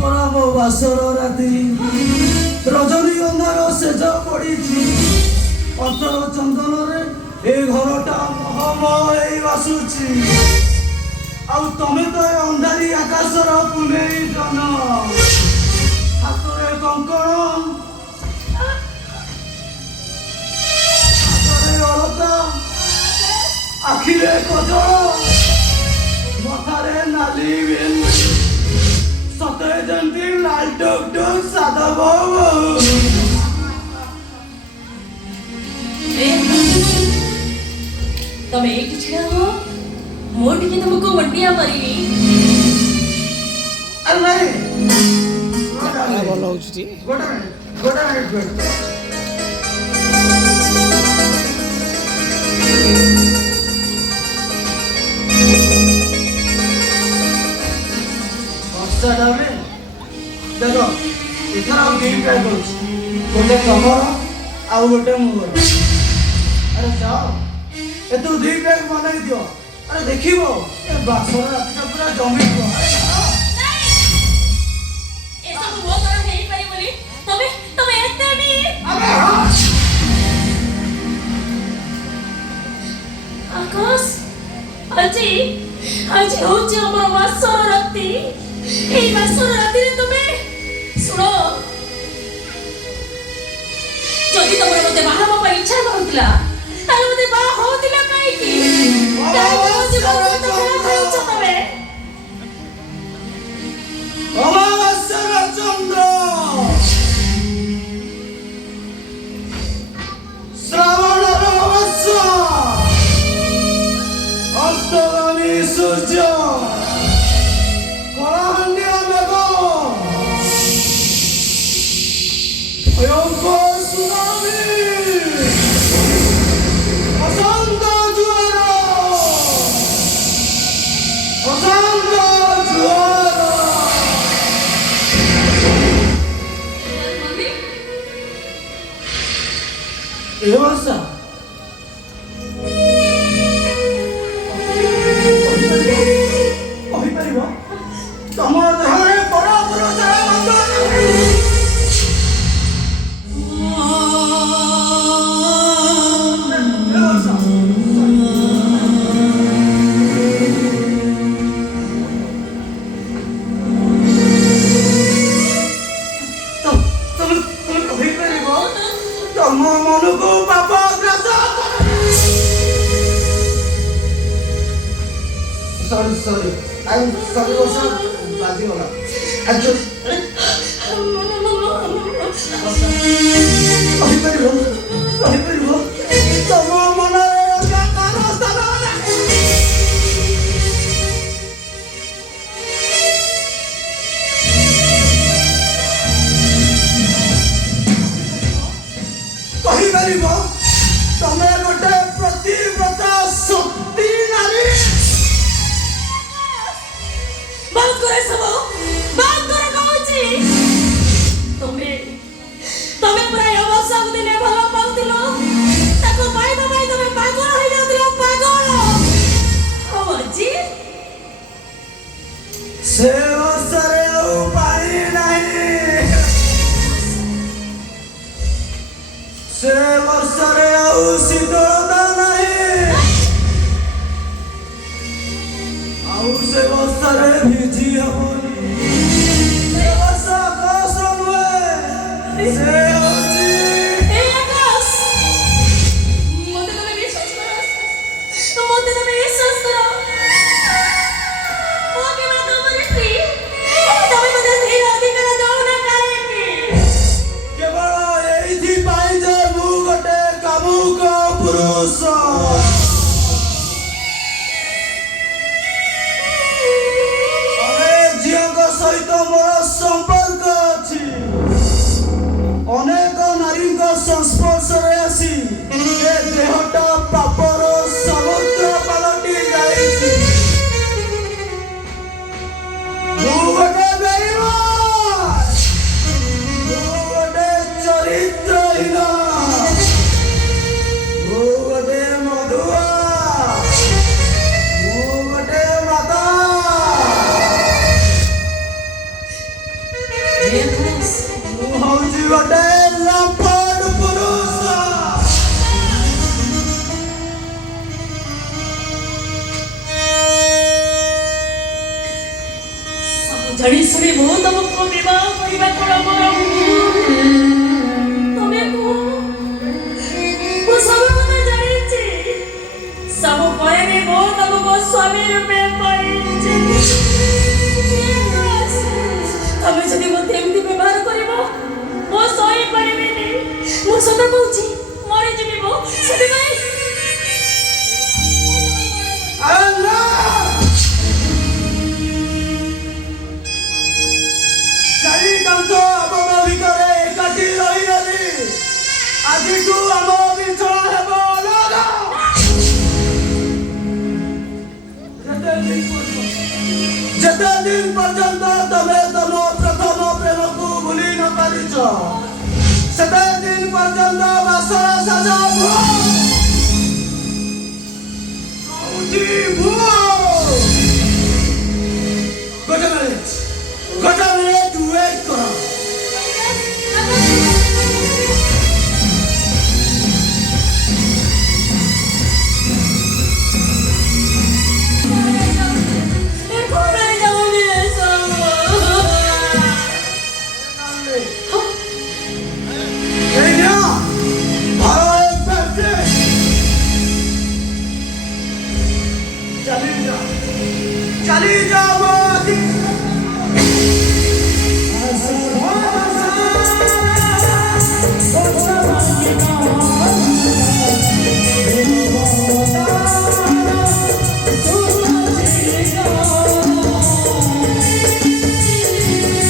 परा मो बासर राति रजनीगंधार सेज पड़ी अतर चंदन रे ए घरटा महमय बासुची आउ तमे तो अंधारी आकाशर पुनेई जन हातरे कंकण हातरे अलता आखिरे कजल मथारे नाली बिंदी सते जंती लाल टुक टुक सादा बाबू तमे एक छिड़ा हो मोट के तुमको मंडिया मरी अरे नहीं ଭଲ ହଉଛି गोटा मिनिट देखो इथर आउ दी पैक होछि गोटे तमर आउ गोटे मोर अरे जाओ ए तू दी पैक बनाई दियो अरे देखिबो ए बासर रातिटा पूरा जमी को ए सब वो तर हेई पारी बोली तमे एते भी अबे हां आकाश আজি হচ্ছে আমার বাসর রাতি এই বাসর রাতিরে তুমি শুনো যদি তোমার মধ্যে বাহা হওয়া ইচ্ছা নথিলা তাহলে মধ্যে বাহা হওতিলা কাইকি তবে অমাবস্যার চন্দ্র শ্রাবণের অমাবস্যা অস্তগামী সূর্য কলাহান্ডিয়া মেঘ ভয়ঙ্কর সুনামি অশান্ত জোয়ার অশান্ত জোয়ার মম্মি এ ভাষা କହିପାରିବ ତମ ଦେହରେ ପରାପର ସାରା ବନ୍ଧ ତମେ କହିପାରିବ ତମ ମନକୁ ପାପ ଗ୍ରାସ सॉरी आई एम सॉरी वर्षा बाजी होला एक्चुअली କହିପାରିବ ତମ ମନରେ କାହାର ସ୍ଥାନ ନାହିଁ କହିପାରିବ ତମେ ଗୋଟେ ପ୍ରତିବ୍ରତ ସତୀ ନାରୀ बंद करे सब बंद करे कहूची तमे प्राय अवश्य दिने भला पाउतिलो ताको पाइबा पाइ तमे पागल होई जाउतिलो पागल होजी से अवसरे पानी नहीं से वर्षरे शीतलता नहीं आउ से वर्षरे भिजी हबनी से वर्षा आकाश नुहे से होची ए आकाश मते तमे विश्वास करो ओके मैं तमरे फ्री तमे मते धीरे अधिकार जाऊ ना काहे केवल एइथि पाइ जे मु गोटे कामुक पुरुष सहित मोर संपर्क अच्छी अनेक नारी संस्पर्श आसी ए देहटा पापर समुद्र पलटि जाइछि मु गोटे बेईमान मु गोटे चरित्रहीन मु गोटे मधुआ मु गोटे माता ଜାଣି ଶୁଣି ମୁଁ ତମକୁ ବିବାହ କରିବା କ'ଣ ମୋର ଭୁଲ? ତମେ କୁହ, ମୁଁ ସବୁ କଥା ଜାଣିଛି, ସବୁ ପରେ ବି ମୁଁ ତମକୁ ସ୍ୱାମୀ ରୂପେ ପାଇଛି। ତମେ ଯଦି ମୋତେ ଏମିତି ବ୍ୟବହାର କରିବ ମୁଁ ସହିପାରିବିନି। ମୁଁ ସତ କହୁଛି, ମରିଯିବି ମୁଁ ସେଥିପାଇଁ। ଚାରି କାନ୍ଥ ଆମ ଭିତରେ ଏକାଠି ରହିଗଲି। ଆଜିଠୁ ଆମ ବିଛଣା ହେବ ଅଲଗା। ଯେତେ ଦିନ ପର୍ଯ୍ୟନ୍ତ ତମେ ତମ ପ୍ରଥମ ପ୍ରେମକୁ ଭୁଲି ନ ପାରିଛ, ସେତେ ଦିନ ପର୍ଯ୍ୟନ୍ତ ବାସର ସାଜ କୋଉଠି